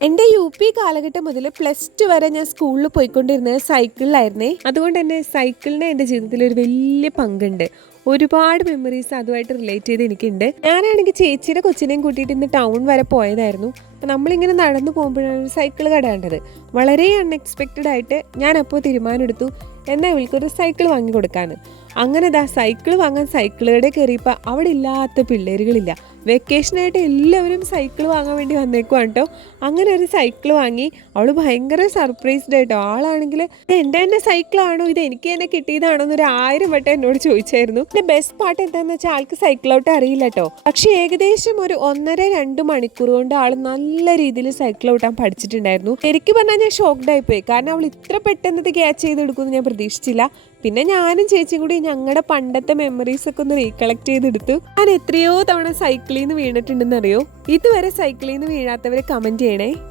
എന്റെ U P കാലഘട്ടം മുതൽ പ്ലസ് ടു വരെ ഞാൻ സ്കൂളിൽ പോയിക്കൊണ്ടിരുന്നത് സൈക്കിളിലായിരുന്നേ. അതുകൊണ്ട് തന്നെ സൈക്കിളിന് എന്റെ ജീവിതത്തിൽ ഒരു വലിയ പങ്കുണ്ട്. ഒരുപാട് മെമ്മറീസ് അതുമായിട്ട് റിലേറ്റ് ചെയ്ത് എനിക്കുണ്ട്. ഞാനാണെങ്കിൽ ചേച്ചിയുടെ കൊച്ചിനെയും കൂട്ടിയിട്ട് ഇന്ന് ടൗൺ വരെ പോയതായിരുന്നു. അപ്പം നമ്മളിങ്ങനെ നടന്നു പോകുമ്പോഴാണ് ഒരു സൈക്കിൾ കട കണ്ടത് വളരെ അൺഎക്സ്പെക്റ്റഡ് ആയിട്ട് ഞാൻ അപ്പോൾ തീരുമാനമെടുത്തു. എന്നാൽ ഇവൾക്കൊരു സൈക്കിൾ വാങ്ങി കൊടുക്കാന്ന് അങ്ങനെ ദാ സൈക്കിൾ വാങ്ങാൻ സൈക്കിൾ കടയിൽ കയറിയപ്പോൾ അവിടെ ഇല്ലാത്ത പിള്ളേരുകളില്ല. വെക്കേഷനായിട്ട് എല്ലാവരും സൈക്കിൾ വാങ്ങാൻ വേണ്ടി വന്നേക്കുവാണ് കേട്ടോ അങ്ങനെ ഒരു സൈക്കിൾ വാങ്ങി. അവൾ ഭയങ്കര സർപ്രൈസ്ഡ് ആയിട്ടോ. ആളാണെങ്കിൽ എന്റെ തന്നെ സൈക്കിളാണോ ഇത് എനിക്ക് തന്നെ കിട്ടിയതാണോ എന്നൊരു ആയിരം വട്ടം എന്നോട് ചോദിച്ചായിരുന്നു. എന്റെ ബെസ്റ്റ് പാർട്ട് എന്താണെന്ന് വെച്ചാൽ ആൾക്ക് സൈക്കിൾ ഔട്ട് അറിയില്ല കേട്ടോ പക്ഷേ ഏകദേശം ഒരു ഒന്നര രണ്ട് മണിക്കൂർ കൊണ്ട് ആൾ നല്ല രീതിയിൽ സൈക്കിൾ ഔട്ടാൻ പഠിച്ചിട്ടുണ്ടായിരുന്നു. ശരിക്കും പറഞ്ഞാൽ ഞാൻ ഷോക്ക്ഡ് ആയിപ്പോയി കാരണം അവൾ ഇത്ര പെട്ടെന്ന് ഇത് ക്യാച്ച് ചെയ്തെടുക്കുമെന്ന് ഞാൻ പ്രതീക്ഷിച്ചില്ല. പിന്നെ ഞാനും ചേച്ചിയും കൂടി ഞങ്ങളുടെ പണ്ടത്തെ മെമ്മറീസ് ഒക്കെ ഒന്ന് റീകളക്ട് ചെയ്തെടുത്തു. ഞാൻ എത്രയോ തവണ സൈക്കിളിൽ നിന്ന് വീണിട്ടുണ്ടെന്ന് അറിയോ? ഇതുവരെ സൈക്കിളിൽ നിന്ന് വീഴാത്തവരെ കമന്റ് ചെയ്യണേ.